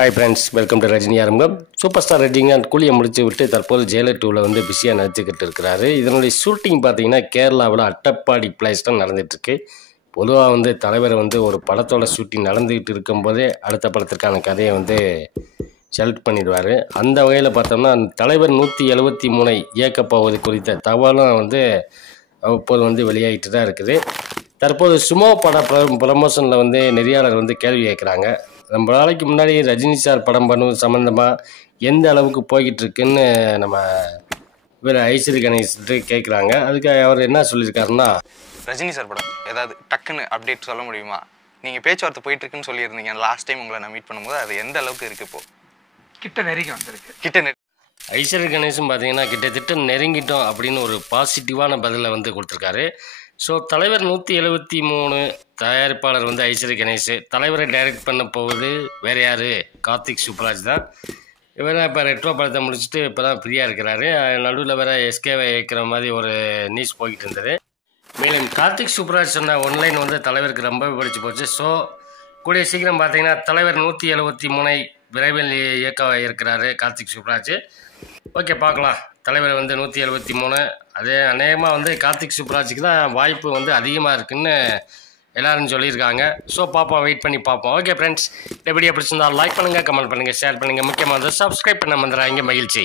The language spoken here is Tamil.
ஹாய் ஃப்ரெண்ட்ஸ், welcome to Rajini Arambam. Super star Rajinikanth கூலியை முடிச்சு விட்டு தற்போது ஜெயிலர் 2வில் வந்து பிஸியாக நடிச்சுக்கிட்டு இருக்கிறாரு. இதனுடைய ஷூட்டிங் பார்த்தீங்கன்னா கேரளாவில் அட்டப்பாடி பிளேஸில் நடந்துகிட்ருக்கு. பொதுவாக வந்து தலைவர் வந்து ஒரு படத்தோட ஷூட்டிங் நடந்துக்கிட்டு இருக்கும்போதே அடுத்த படத்திற்கான கதையை வந்து செலக்ட் பண்ணிடுவார். அந்த வகையில் பார்த்தோம்னா தலைவர் 173 இயக்கப் போவது குறித்த தகவலும் வந்து அவ்வப்போது வந்து வெளியாகிட்டு தான் இருக்குது. தற்போது சுமோ பட ப்ரமோஷனில் வந்து நெறியாளர் வந்து கேள்வி கேட்குறாங்க. ரொம்ப நாளைக்கு முன்னாடி ரஜினி சார் படம் பண்ணுவது சம்மந்தமாக எந்த அளவுக்கு போய்கிட்டு இருக்குன்னு நம்ம இவர் ஐஸ்வரி கணேஷ்ட்டு கேட்குறாங்க. அதுக்கு அவர் என்ன சொல்லியிருக்காருன்னா, ரஜினி சார் படம் ஏதாவது டக்குன்னு அப்டேட் சொல்ல முடியுமா? நீங்கள் பேச்சுவார்த்தை போயிட்டுருக்குன்னு சொல்லியிருந்தீங்க லாஸ்ட் டைம் உங்களை நான் மீட் பண்ணும்போது. அது எந்த அளவுக்கு இருக்குது? இப்போது கிட்ட நெருங்கி வந்திருக்கு. ஐஸ்வரி கணேஷும் பார்த்தீங்கன்னா கிட்டத்தட்ட நெருங்கிட்டோம் அப்படின்னு ஒரு பாசிட்டிவான பதிலை வந்து கொடுத்துருக்காரு. ஸோ தலைவர் 173 தயாரிப்பாளர் வந்து ஐஸ்வரி கணேஷ், தலைவரை டைரக்ட் பண்ண போகுது வேறு யார்? கார்த்திக் சுப்ராஜ் தான். இவர் இப்போ ரெட்ரோ படத்தை முடிச்சுட்டு இப்போ தான் ஃப்ரீயாக இருக்கிறாரு. நடுவில் வேறு எஸ்கேவை இயக்கிற மாதிரி ஒரு நியூஸ் போய்கிட்டு இருந்தது. மேலும் கார்த்திக் சுப்ராஜ் சொன்ன ஒன்லைன் வந்து தலைவருக்கு ரொம்ப பிடிச்சி போச்சு. ஸோ கூடிய சீக்கிரம் பார்த்தீங்கன்னா தலைவர் 173 விரைவில் இயக்க இருக்கிறாரு கார்த்திக் சுப்ராஜ். ஓகே, பார்க்கலாம். தலைவர் வந்து 173, அதே அநேகமாக வந்து கார்த்திக் சுப்ராஜுக்கு தான் வாய்ப்பு வந்து அதிகமாக இருக்குதுன்னு எல்லோரும் சொல்லியிருக்காங்க. ஸோ பார்ப்போம், வெயிட் பண்ணி பார்ப்போம். ஓகே ஃப்ரெண்ட்ஸ், இந்த வீடியோ பிடிச்சிருந்தால் லைக் பண்ணுங்கள், கமெண்ட் பண்ணுங்கள், ஷேர் பண்ணுங்கள். முக்கியமாக வந்து சப்ஸ்கிரைப் பண்ண மறந்துடாதீங்க. மகிழ்ச்சி.